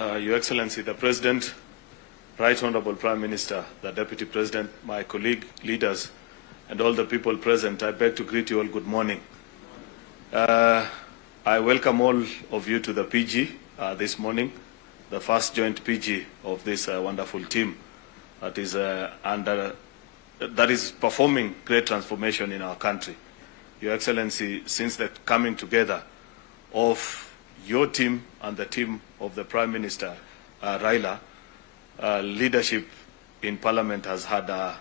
Your Excellency, the President, Right Honorable Prime Minister, the Deputy President, my colleague, leaders, and all the people present, I beg to greet you all good morning. I welcome all of you to the PG this morning, the first joint PG of this wonderful team that is performing great transformation in our country. Your Excellency, since the coming together of your team and the team of the Prime Minister, Raila, leadership in Parliament has had a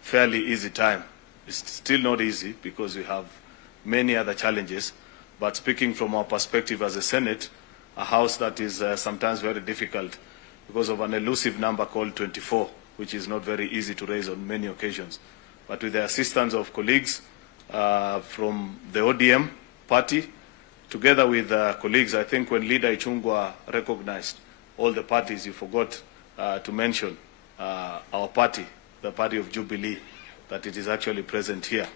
fairly easy time. It's still not easy because we have many other challenges, but speaking from our perspective as a Senate, a house that is sometimes very difficult because of an elusive number called 24, which is not very easy to raise on many occasions. But with the assistance of colleagues from the ODM party, together with colleagues, I think when Leader Ichung'wah recognized all the parties, you forgot to mention our party, the party of Jubilee, that it is actually present here.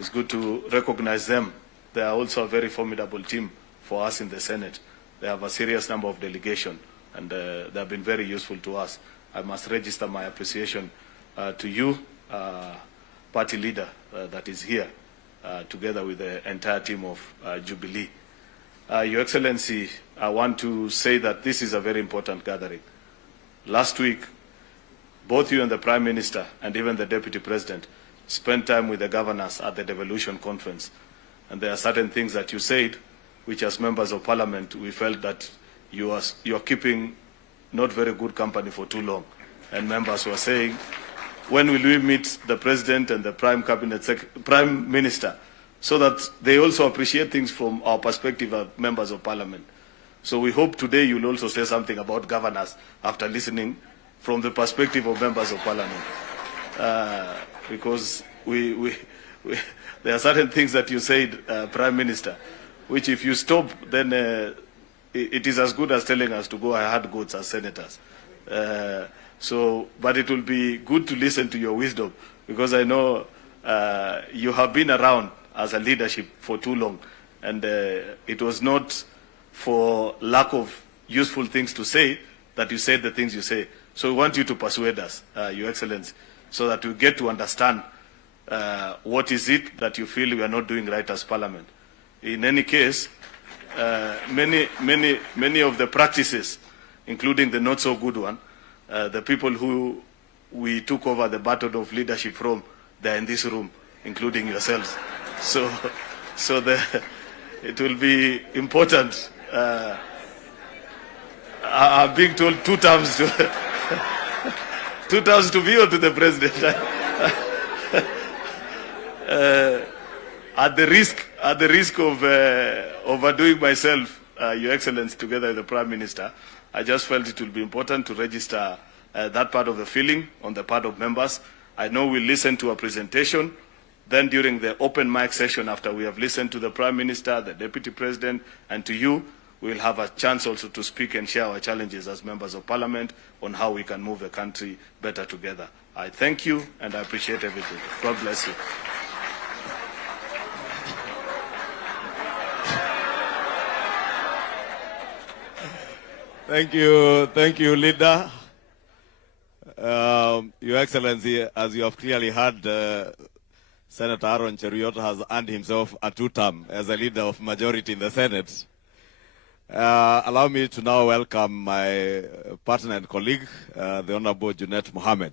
It's good to recognize them. They are also a very formidable team for us in the Senate. They have a serious number of delegation, and they have been very useful to us. I must register my appreciation to you, party leader that is here, together with the entire team of Jubilee. Your Excellency, I want to say that this is a very important gathering. Last week, both you and the Prime Minister and even the Deputy President spent time with the governors at the devolution conference. And there are certain things that you said, which as members of Parliament, we felt that you are keeping not very good company for too long. And members were saying, when will we meet the President and the Prime Minister, so that they also appreciate things from our perspective as members of Parliament. So we hope today you'll also say something about governors after listening from the perspective of members of Parliament. Because there are certain things that you said, Prime Minister, which if you stop, then it is as good as telling us to go hard goods as senators. But it will be good to listen to your wisdom, because I know you have been around as a leadership for too long, and it was not for lack of useful things to say that you said the things you say. So we want you to persuade us, Your Excellency, so that we get to understand what is it that you feel we are not doing right as Parliament. In any case, many of the practices, including the not so good one, the people who we took over the baton of leadership from, they're in this room, including yourselves. So it will be important. I'm being told 2 terms to 2 terms to me or to the President. At the risk of overdoing myself, Your Excellency, together with the Prime Minister, I just felt it will be important to register that part of the feeling on the part of members. I know we'll listen to a presentation. Then during the open mic session, after we have listened to the Prime Minister, the Deputy President, and to you, we'll have a chance also to speak and share our challenges as members of Parliament on how we can move the country better together. I thank you and I appreciate everything. God bless you. Thank you, Leader. Your Excellency, as you have clearly heard, Senator Aaron Cheruiyot has earned himself a 2-term as a leader of majority in the Senate. Allow me to now welcome my partner and colleague, the Honorable Junet Mohammed.